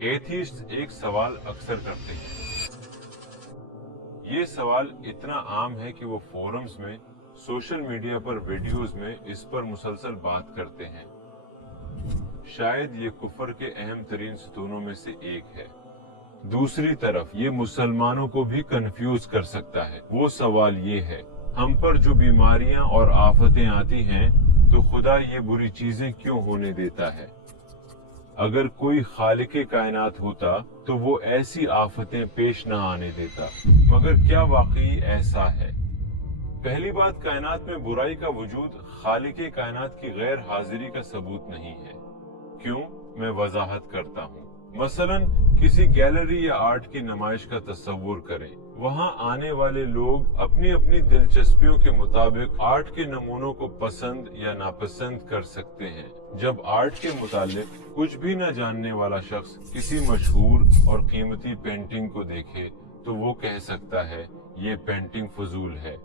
Atheist एक सवाल अक्सर करते हैं। ये सवाल इतना आम है कि वो फोरम्स में, सोशल मीडिया पर, वीडियोस में इस पर मुसलसल बात करते हैं। शायद ये कुफर के अहम तरीन सतूनों में से एक है। दूसरी तरफ ये मुसलमानों को भी कंफ्यूज कर सकता है। वो सवाल ये है, हम पर जो बीमारियां और आफतें आती हैं तो खुदा ये बुरी चीजें क्यों होने देता है? अगर कोई खालिके कायनात होता तो वो ऐसी आफतें पेश न आने देता, मगर क्या वाकई ऐसा है? पहली बात, कायनात में बुराई का वजूद खालिके कायनात की गैर हाजिरी का सबूत नहीं है। क्यों? मैं वजाहत करता हूँ। मसलन किसी गैलरी या आर्ट की नुमाइश का तस्वुर करें। वहाँ आने वाले लोग अपनी अपनी दिलचस्पियों के मुताबिक आर्ट के नमूनों को पसंद या नापसंद कर सकते हैं। जब आर्ट के मुतालिक कुछ भी न जानने वाला शख्स किसी मशहूर और कीमती पेंटिंग को देखे तो वो कह सकता है ये पेंटिंग फजूल है,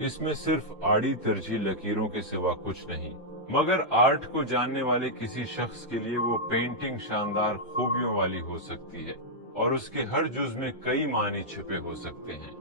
इसमें सिर्फ आड़ी तिरछी लकीरों के सिवा कुछ नहीं। मगर आर्ट को जानने वाले किसी शख्स के लिए वो पेंटिंग शानदार खूबियों वाली हो सकती है और उसके हर जुज में कई मानी छिपे हो सकते हैं।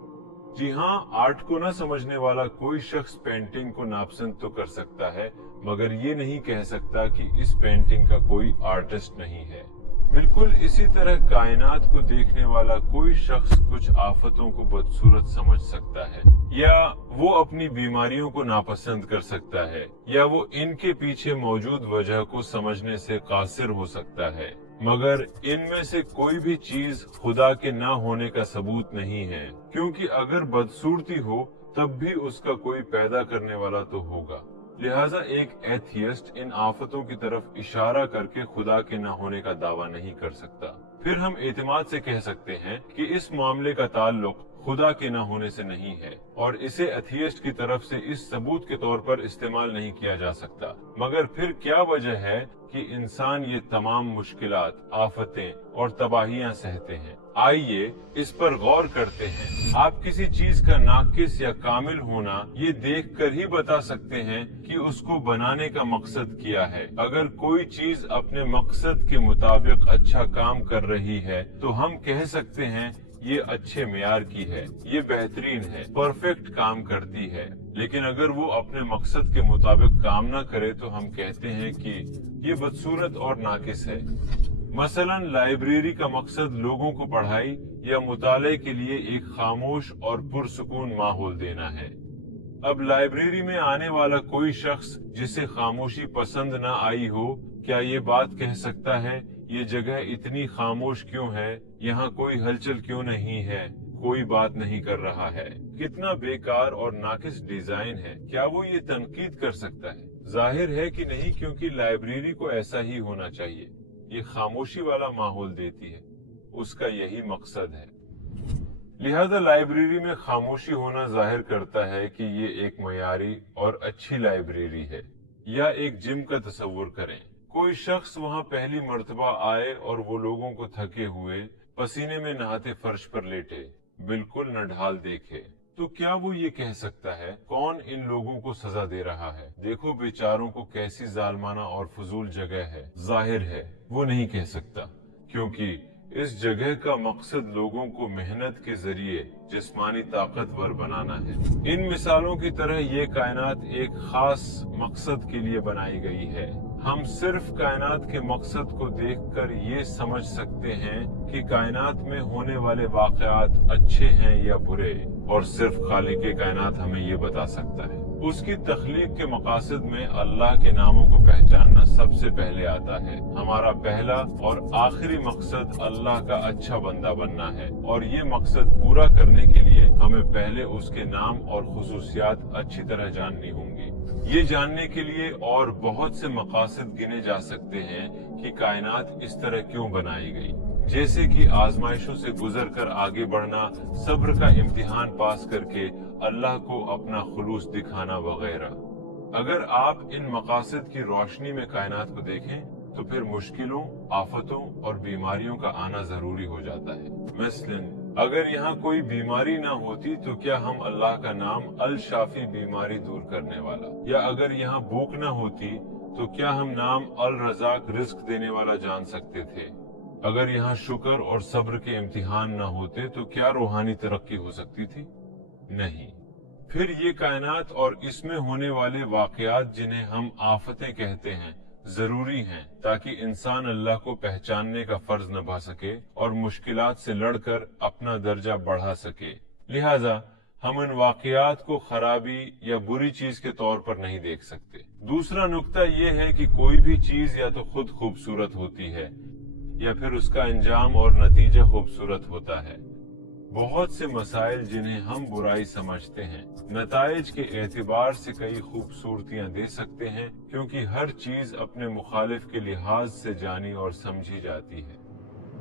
जी हाँ, आर्ट को न समझने वाला कोई शख्स पेंटिंग को नापसंद तो कर सकता है, मगर ये नहीं कह सकता कि इस पेंटिंग का कोई आर्टिस्ट नहीं है। बिल्कुल इसी तरह कायनात को देखने वाला कोई शख्स कुछ आफतों को बदसूरत समझ सकता है, या वो अपनी बीमारियों को नापसंद कर सकता है, या वो इनके पीछे मौजूद वजह को समझने से कासिर हो सकता है, मगर इनमें से कोई भी चीज खुदा के ना होने का सबूत नहीं है। क्योंकि अगर बदसूरती हो तब भी उसका कोई पैदा करने वाला तो होगा। लिहाजा एक एथियस्ट इन आफतों की तरफ इशारा करके खुदा के न होने का दावा नहीं कर सकता। फिर हम एतमाद से कह सकते हैं कि इस मामले का ताल्लुक खुदा के न होने से नहीं है और इसे एथियस्ट की तरफ से इस सबूत के तौर पर इस्तेमाल नहीं किया जा सकता। मगर फिर क्या वजह है कि इंसान ये तमाम मुश्किलात, आफतें और तबाहियां सहते हैं? आइए इस पर गौर करते हैं। आप किसी चीज का नाकिस या कामिल होना ये देखकर ही बता सकते हैं कि उसको बनाने का मकसद क्या है। अगर कोई चीज अपने मकसद के मुताबिक अच्छा काम कर रही है तो हम कह सकते हैं ये अच्छे मियार की है, ये बेहतरीन है, परफेक्ट काम करती है। लेकिन अगर वो अपने मकसद के मुताबिक काम ना करे तो हम कहते हैं कि ये बदसूरत और नाकिस है। मसलन लाइब्रेरी का मकसद लोगों को पढ़ाई या मुताले के लिए एक खामोश और पुरसुकून माहौल देना है। अब लाइब्रेरी में आने वाला कोई शख्स जिसे खामोशी पसंद न आई हो, क्या ये बात कह सकता है ये जगह इतनी खामोश क्यों है, यहाँ कोई हलचल क्यों नहीं है, कोई बात नहीं कर रहा है, कितना बेकार और नाकिस डिजाइन है? क्या वो ये तनकीद कर सकता है? जाहिर है कि नहीं, क्योंकि लाइब्रेरी को ऐसा ही होना चाहिए। ये खामोशी वाला माहौल देती है, उसका यही मकसद है। लिहाजा लाइब्रेरी में खामोशी होना जाहिर करता है कि ये एक मयारी और अच्छी लाइब्रेरी है। या एक जिम का तस्वुर करें, कोई शख्स वहाँ पहली मर्तबा आए और वो लोगों को थके हुए, पसीने में नहाते फर्श पर लेटे, बिल्कुल नढाल देखे, तो क्या वो ये कह सकता है कौन इन लोगों को सजा दे रहा है? देखो बेचारों को कैसी जालमाना और फजूल जगह है। जाहिर है वो नहीं कह सकता, क्योंकि इस जगह का मकसद लोगों को मेहनत के जरिए जिस्मानी ताकतवर बनाना है। इन मिसालों की तरह ये कायनात एक खास मकसद के लिए बनाई गई है। हम सिर्फ कायनात के मकसद को देखकर ये समझ सकते हैं कि कायनात में होने वाले वाक़यात अच्छे हैं या बुरे, और सिर्फ खालिक कायनात हमें ये बता सकता है। उसकी तख्लीक के मकासद में अल्लाह के नामों को पहचानना सबसे पहले आता है। हमारा पहला और आखिरी मकसद अल्लाह का अच्छा बंदा बनना है, और ये मकसद पूरा करने के लिए हमें पहले उसके नाम और खुसूसियात अच्छी तरह जाननी होंगी। ये जानने के लिए और बहुत से मकासद गिने जा सकते हैं कि कायनात इस तरह क्यों बनाई गई, जैसे कि आजमाइशों से गुजरकर आगे बढ़ना, सब्र का इम्तिहान पास करके अल्लाह को अपना खुलूस दिखाना वगैरह। अगर आप इन मकासद की रोशनी में कायनात को देखें तो फिर मुश्किलों, आफतों और बीमारियों का आना जरूरी हो जाता है। मसलन अगर यहाँ कोई बीमारी ना होती तो क्या हम अल्लाह का नाम अल शाफी, बीमारी दूर करने वाला, या अगर यहाँ भूख ना होती तो क्या हम नाम अल रज़ाक, रिस्क देने वाला जान सकते थे? अगर यहाँ शुक्र और सब्र के इम्तिहान न होते तो क्या रूहानी तरक्की हो सकती थी? नहीं। फिर ये कायनात और इसमें होने वाले वाकयात जिन्हें हम आफतें कहते हैं जरूरी हैं ताकि इंसान अल्लाह को पहचानने का फर्ज निभा सके और मुश्किलात से लड़कर अपना दर्जा बढ़ा सके। लिहाजा हम इन वाकयात को खराबी या बुरी चीज के तौर पर नहीं देख सकते। दूसरा नुक्ता यह है कि कोई भी चीज या तो खुद खूबसूरत होती है या फिर उसका अंजाम और नतीजा खूबसूरत होता है। बहुत से मसाइल जिन्हें हम बुराई समझते हैं नताइज के एतबार से कई खूबसूरतियां दे सकते हैं, क्योंकि हर चीज अपने मुखालिफ के लिहाज से जानी और समझी जाती है।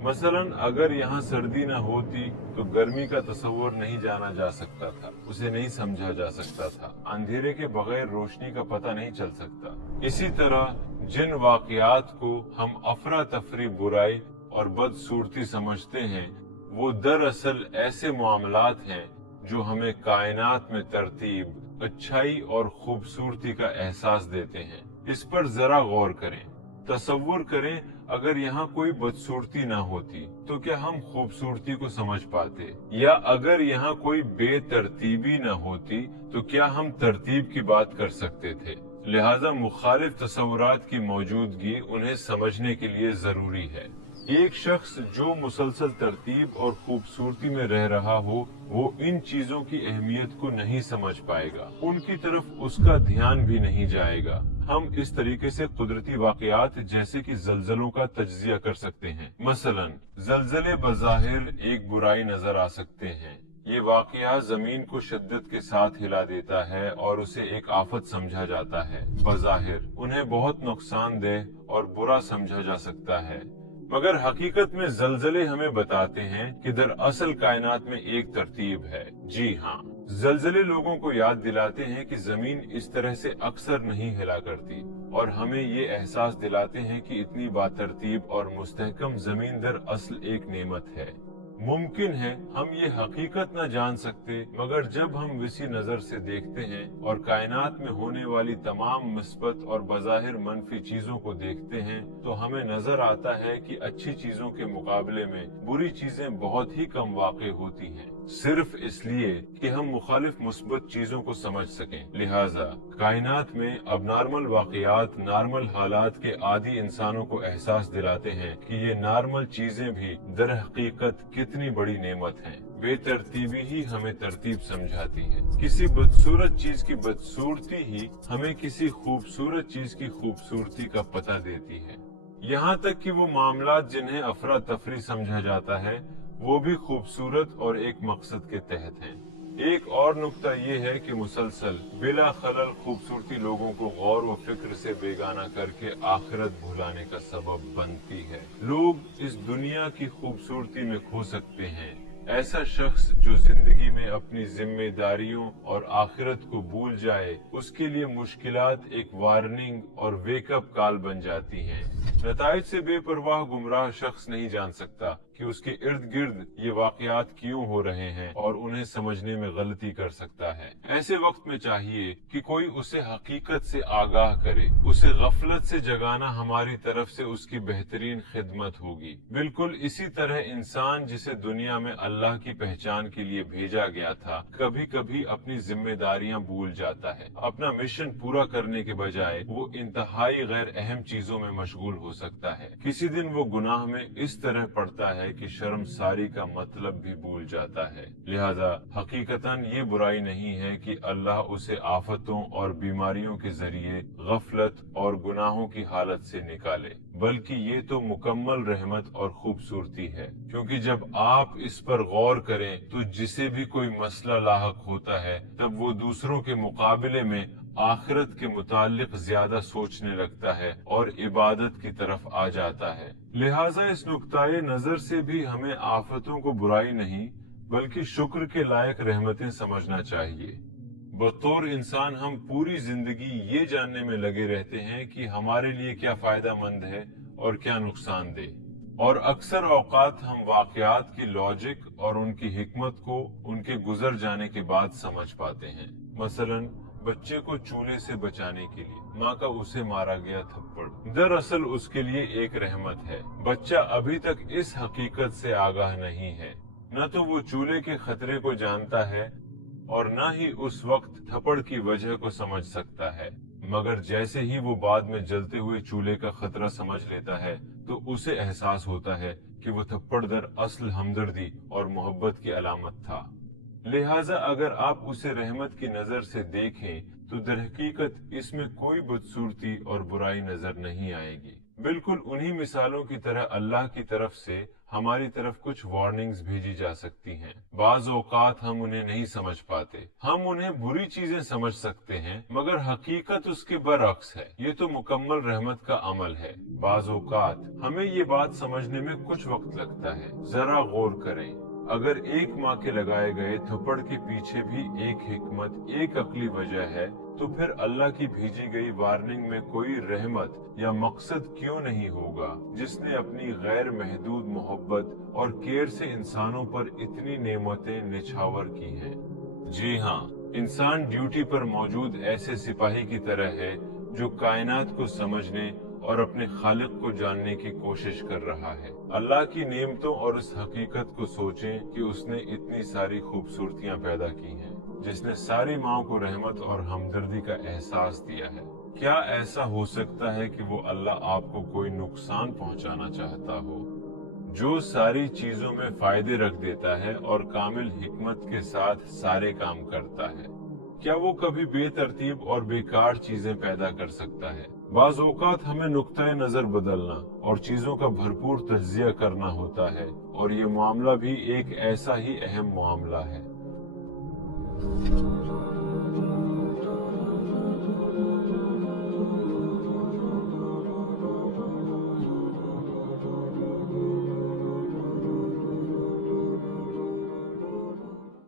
मसलन अगर यहाँ सर्दी न होती तो गर्मी का तस्वर नहीं जाना जा सकता था, उसे नहीं समझा जा सकता था, अंधेरे के बगैर रोशनी का पता नहीं चल सकता। इसी तरह जिन वाकयात को हम अफरा तफरी बुराई और बदसूरती समझते हैं वो दरअसल ऐसे मामलात हैं जो हमें कायनात में तरतीब, अच्छाई और खूबसूरती का एहसास देते हैं। इस पर जरा गौर करें। तसव्वुर करें अगर यहाँ कोई बदसूरती ना होती तो क्या हम खूबसूरती को समझ पाते, या अगर यहाँ कोई बेतरतीबी ना होती तो क्या हम तरतीब की बात कर सकते थे। लिहाजा मुखालिफ तस्वुरात की मौजूदगी उन्हें समझने के लिए जरूरी है। एक शख्स जो मुसलसल तरतीब और खूबसूरती में रह रहा हो वो इन चीजों की अहमियत को नहीं समझ पाएगा, उनकी तरफ उसका ध्यान भी नहीं जाएगा। हम इस तरीके से कुदरती वाकयात जैसे कि जलजलों का तज्जिया कर सकते हैं। मसलन जलजले बज़ाहिर एक बुराई नजर आ सकते हैं। ये वाकया जमीन को शिद्दत के साथ हिला देता है और उसे एक आफत समझा जाता है। बज़ाहिर उन्हें बहुत नुकसानदेह और बुरा समझा जा सकता है, मगर हकीकत में जलजले हमें बताते हैं कि दरअसल कायनात में एक तरतीब है। जी हाँ, जलजले लोगों को याद दिलाते हैं कि जमीन इस तरह से अक्सर नहीं हिला करती और हमें ये एहसास दिलाते हैं कि इतनी बातरतीब और मुस्तहकम जमीन दरअसल एक नेमत है। मुमकिन है हम ये हकीकत न जान सकते, मगर जब हम विसी नजर से देखते हैं और कायनात में होने वाली तमाम मुस्बत और बज़ाहिर मनफी चीजों को देखते हैं तो हमें नजर आता है कि अच्छी चीजों के मुकाबले में बुरी चीजें बहुत ही कम वाक़ई होती हैं, सिर्फ इसलिए कि हम मुखालिफ मुस्बत चीजों को समझ सकें। लिहाजा कायनात में अब नॉर्मल वाकयात, नॉर्मल हालात के आदी इंसानों को एहसास दिलाते हैं कि ये नॉर्मल चीजें भी दर हकीकत कितनी बड़ी नेमत हैं। बेतरतीबी ही हमें तरतीब समझाती है। किसी बदसूरत चीज की बदसूरती ही हमें किसी खूबसूरत चीज की खूबसूरती का पता देती है। यहाँ तक कि वो मामलात जिन्हें अफरा तफरी समझा जाता है वो भी खूबसूरत और एक मकसद के तहत हैं। एक और नुक्ता ये है कि मुसलसल बिला खलल खूबसूरती लोगों को गौर व फिक्र से बेगाना करके आखिरत भुलाने का सबब बनती है। लोग इस दुनिया की खूबसूरती में खो सकते हैं। ऐसा शख्स जो जिंदगी में अपनी जिम्मेदारियों और आखिरत को भूल जाए उसके लिए मुश्किलात एक वार्निंग और वेकअप कॉल बन जाती हैं। नताइज से बेपरवाह गुमराह शख्स नहीं जान सकता कि उसके इर्द गिर्द ये वाकयात क्यों हो रहे हैं और उन्हें समझने में गलती कर सकता है। ऐसे वक्त में चाहिए कि कोई उसे हकीकत से आगाह करे। उसे गफलत से जगाना हमारी तरफ से उसकी बेहतरीन खिदमत होगी। बिल्कुल इसी तरह इंसान जिसे दुनिया में अल्लाह की पहचान के लिए भेजा गया था कभी कभी अपनी जिम्मेदारियां भूल जाता है। अपना मिशन पूरा करने के बजाय वो इंतहाई गैर अहम चीजों में मशगूल हो सकता है। किसी दिन वो गुनाह में इस तरह पड़ता है कि शर्मसारी का मतलब भी भूल जाता है। लिहाजा हकीकतन ये बुराई नहीं है कि अल्लाह उसे आफतों और बीमारियों के जरिए गफलत और गुनाहों की हालत से निकाले, बल्कि ये तो मुकम्मल रहमत और खूबसूरती है। क्योंकि जब आप इस पर गौर करें तो जिसे भी कोई मसला लाहक होता है तब वो दूसरों के मुकाबले में आखिरत के मुतालिक ज्यादा सोचने लगता है और इबादत की तरफ आ जाता है। लिहाजा इस नुक्ताए नजर से भी हमें आफतों को बुराई नहीं बल्कि शुक्र के लायक रहमतें समझना चाहिए। बतौर इंसान हम पूरी जिंदगी ये जानने में लगे रहते हैं कि हमारे लिए क्या फायदा मंद है और क्या नुकसानदेह, और अक्सर औकात हम वाकयात की लॉजिक और उनकी हिकमत को उनके गुजर जाने के बाद समझ पाते हैं। मसलन बच्चे को चूल्हे से बचाने के लिए माँ का उसे मारा गया थप्पड़ दरअसल उसके लिए एक रहमत है। बच्चा अभी तक इस हकीकत से आगाह नहीं है, न तो वो चूल्हे के खतरे को जानता है और न ही उस वक्त थप्पड़ की वजह को समझ सकता है। मगर जैसे ही वो बाद में जलते हुए चूल्हे का खतरा समझ लेता है तो उसे एहसास होता है कि वो थप्पड़ दरअसल हमदर्दी और मोहब्बत की अलामत था। लिहाजा अगर आप उसे रहमत की नजर से देखें तो दरहकीकत इसमें कोई बदसूरती और बुराई नजर नहीं आएगी। बिल्कुल उन्हीं मिसालों की तरह अल्लाह की तरफ से हमारी तरफ कुछ वार्निंग्स भेजी जा सकती हैं। बाज औकात हम उन्हें नहीं समझ पाते, हम उन्हें बुरी चीजें समझ सकते हैं, मगर हकीकत उसके बरअक्स है। ये तो मुकम्मल रहमत का अमल है। बाज औकात हमें ये बात समझने में कुछ वक्त लगता है। जरा गौर करें, अगर एक माँ के लगाए गए थप्पड़ के पीछे भी एक हिकमत, एक अकली वजह है, तो फिर अल्लाह की भेजी गई वार्निंग में कोई रहमत या मकसद क्यों नहीं होगा, जिसने अपनी गैर महदूद मोहब्बत और केयर से इंसानों पर इतनी नेमतें निछावर की हैं। जी हाँ, इंसान ड्यूटी पर मौजूद ऐसे सिपाही की तरह है जो कायनात को समझने और अपने खालिक को जानने की कोशिश कर रहा है। अल्लाह की नेमतों और इस हकीकत को सोचें कि उसने इतनी सारी खूबसूरतियां पैदा की हैं, जिसने सारी माओं को रहमत और हमदर्दी का एहसास दिया है। क्या ऐसा हो सकता है कि वो अल्लाह आपको कोई नुकसान पहुंचाना चाहता हो, जो सारी चीजों में फायदे रख देता है और कामिल हिकमत के साथ सारे काम करता है? क्या वो कभी बेतरतीब और बेकार चीजें पैदा कर सकता है? बाज़ औक़ात हमें नुक्ता नजर बदलना और चीजों का भरपूर तज्जिया करना होता है, और ये मामला भी एक ऐसा ही अहम मामला है।